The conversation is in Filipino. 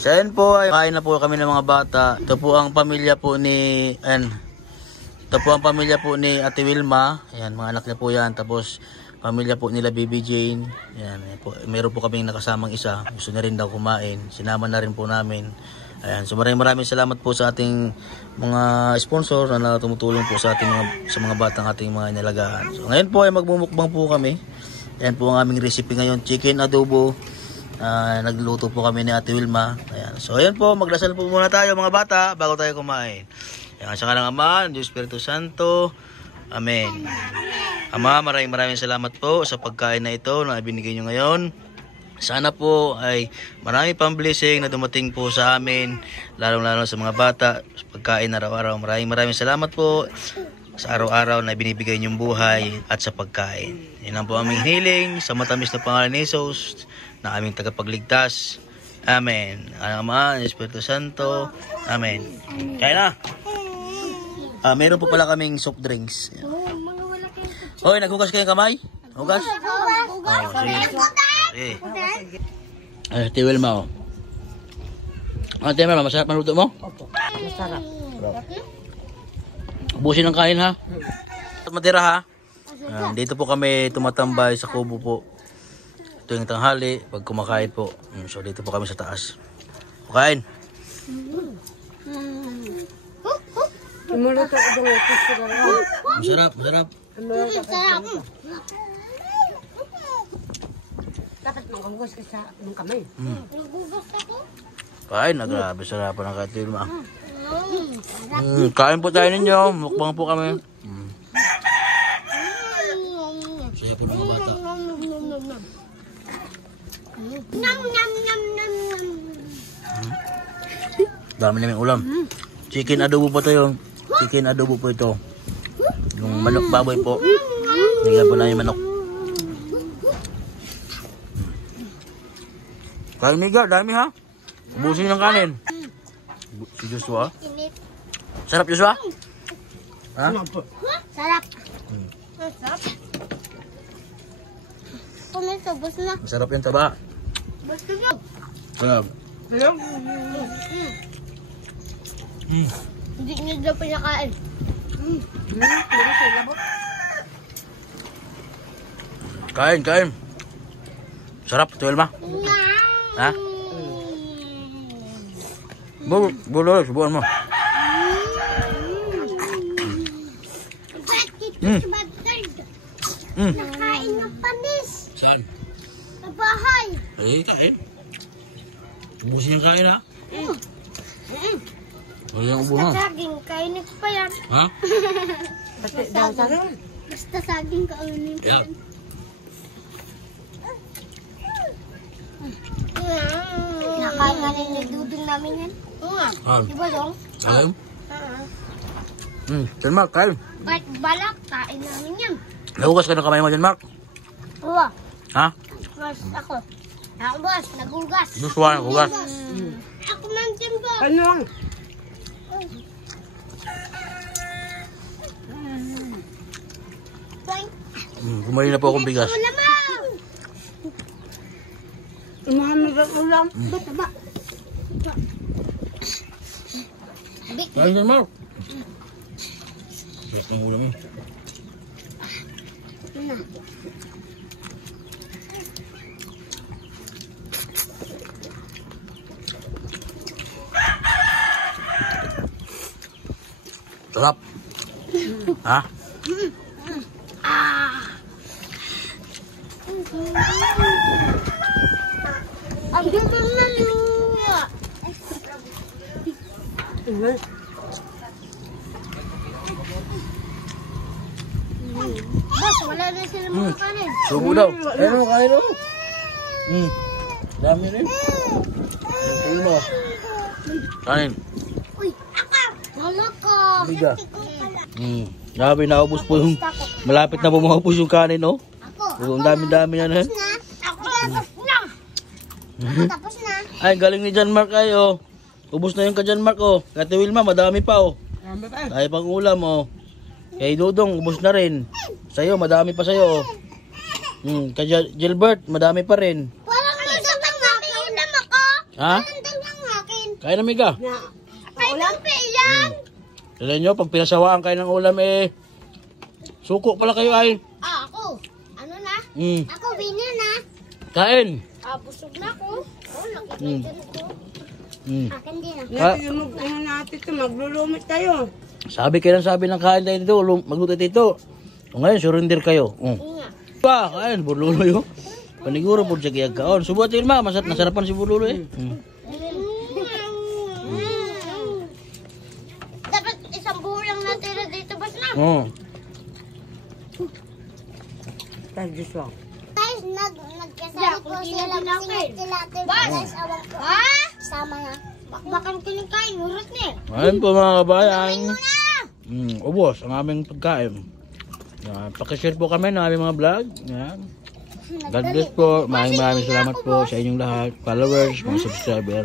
So ayan po, ay kain na po kami ng mga bata. Ito po ang pamilya po ni Ate Wilma. Ayan, mga anak niya po yan. Tapos pamilya po nila Baby Jane. Ayan, po, meron po kaming nakasamang isa. Gusto na rin daw kumain. Sinama na rin po namin. Ayan, so maraming salamat po sa ating mga sponsor na tumutulong po sa ating mga batang ating mga inalagaan. So ngayon po ay magmumukbang po kami. Ayan po ang aming recipe ngayon, chicken adobo. Nagluto po kami ni Ate Wilma. Ayan. So ayan po, magdasal po muna tayo mga bata bago tayo kumain. Ayan, sa ngalang Ama, Diyos Espiritu Santo. Amen. Ama, maraming salamat po sa pagkain na ito na ibinigay nyo ngayon. Sana po ay marami pang blessing na dumating po sa amin, lalong-lalo sa mga bata, sa pagkain araw-araw. Maraming salamat po sa araw-araw na binibigay niyong buhay at sa pagkain. Yan ang po aming hiling sa matamis na pangalan ni Jesus na aming tagapagligtas. Amen. Ama, Espiritu Santo. Amen. Kaya na. Meron po pala kaming soft drinks. Hoy, naghugas kayo kamay? Hugas? Sige. Ate Wilma, Ate Wilma, masarap ang luto mo? Opo, masarap. Ubusin ang kain ha. Matira ha. Dito po kami tumatambay sa kubo po. Tuwing tanghali, pag kumakain po. So dito po kami sa taas. Kain. Masarap. Dapat maghugas ka sa kamay. Kain na, grabe sarapan ng Ate Wilma. Kain po tayo ninyo. Mukbang po kami. Sige po mga bata. Dami namin ulam. Chicken adobo po tayo. Chicken adobo po ito. Yung manok baboy po. Nigyan po na yung manok. Kain miga, dami ha. Ubusin ng kanin. Si Joshua. Sarap Joshua? Ha? Sarap. Sarap. Kumento, bus na. Masarap yung taba. Bus na. Sarap. Hindi niya daw pinakain. Kain. Sarap, Ate Wilma. Ha? Bulo, subukan mo. Nakain ng panis. Saan? Sa bahay. Kain. Ubusin yung kain ha. Yung ubo Basta ha. saging, kainin ko pa yan. Ha? Basta saging, kainin ko Yeah. yan. Nakain nga rin na dudong namin yan. Diba dong? Ayun. Diyan Mark, kain. Kahit balak, kain namin yan. Nahugas ka ng kamay mo dyan Mark. Oo. Ha? Mas ako. Ako boss, nagugas. Joshua, nahugas. Ako man din ba? Ano lang? Bumali na po akong bigas. Wala mo! Umahamig ang ulam. Taba. Kain dyan Mark. Sarap ng ulam mo. Sarap. Ha? Ang ganda na luwa. Boss, wala na sila mga kanin. Subo daw. Ayun o, kain o. Dami rin. Ayun o. Kain. Uy, mama ko. Biga. Grabe, naubos po yung, malapit na po maubos yung kanin o. Ako. Ang dami-dami yan ha. Ako tapos na. Ako tapos na. Ay, galing ni John Mark ay o. Ubos na yung ka John Mark o. Kate Wilma, madami pa o. Dahil pang ulam o. Kay Dudong, ubos na rin. Sa'yo, madami pa sa'yo o. Kay Gilbert, madami pa rin. Walang ulam namin ulam ako. Ha? Sandal lang akin. Kain na miga. Na, Kay Tupi yan. Alam nyo, pag pinasawaan kayo ng ulam suko pala kayo ay. Ako. Ano na? Mm. Ako, winner na. Kain. Busog na ako. Nakikita ko. Mm. Akin din na. natin ano natin ito, maglulumit tayo. Sabi kayo ng sabi ng kain tayo dito, magluto dito. O ngayon, surrender kayo. Nga. Pa, kain, burlulo yun. Paniguro po siya kaya kaon. Subuhat yun ma, nasarapan si burlulo Dapat isang buo lang natira dito, bas na. Oo. Tayo Diyos lang. Guys, nagkasali po sila sinitilatin. Guys, awang ko. Sama na. Bakbakan ko yung kain, urot niya. Ayun po mga kabayan. Muna! Ubos ang aming pagkain. Pakishare po kami ng aming mga vlog. Yan. God bless po. Maraming salamat po sa inyong lahat. Followers, mga subscriber.